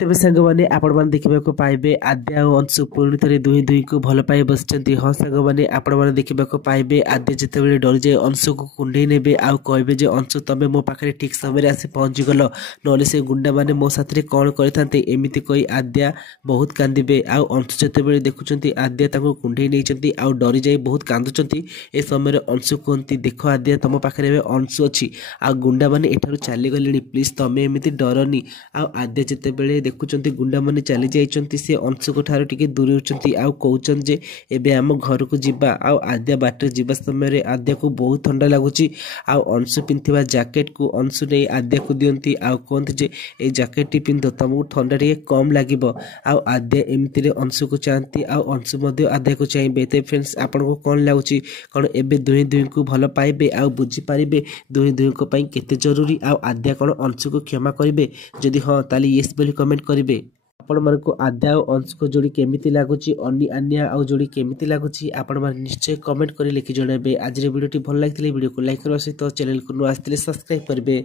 तेबे सांग माने आपण माने देखिबाको पाइबे आद्य और अंशु पूर्ण थरे दुई दुई को भल पाई बसचंती। हाँ सांग माने आपण माने देखिबाको पाइबे आद्य जेतेबेले डरी जाए अंशु को कुंडई नेबे आउ कहबे जे अंशु तमे मो पाखरे ठीक समय आसी पहुंची गल नले से गुंडा माने मो साथरे कोन करथांते एमिति कहि आद्या बहुत कांदिबे। आउ अंशु जेतेबेले देखुचंती आद्या ताको कुंडई नेचंती आउ डरी जाए बहुत कांदुचंती। ए समय अंशु कहंती देखो आद्या तम पाखरे अंशु अछि आ गुंडा माने एठारु चली गलेनी प्लीज तमे एमिति डरनी। आउ आद्या जेतेबेले देखुचंती गुंडा माने चली जाइचंती से अंशु को ठारो टिके दूर होचंती आउ कहउचन जे एबे हम घर को जिबा। आउ आद्या बाटर जिबा समय रे आद्या को बहुत ठंडा लागुची। आउ अंशु पिंथिबा जैकेट को अंशु ने आद्या को दियंती आउ कहंती जे ए जैकेट टी पिंधो तमु ठंडा टिके कम लागिबो। आउ आद्या एमिति रे अंशु को चाहंती आउ अंशु मध्ये आद्या को चाहिबे। ते फ्रेंड्स आपन को कोन लागुची कोन एबे दुई दुई को भल पाइबे आउ बुझी पारिबे दुई दुई को पई केते जरूरी आउ आद्या कोन अंशु को क्षमा करिवे जदि हां ताली यस बोली कमेंट करिवे। आपण मानक आद्या और अंश को जोड़ी केमिति लागुची अन्नी अन्या और जोड़ी केमिति लागुची आपण मान निश्चय कमेंट करी लिखि जणाबे। आज रे वीडियो टी भल लागितले वीडियो को लाइक करबा सहित चैनल को न आस्तिले सब्सक्राइब करबे।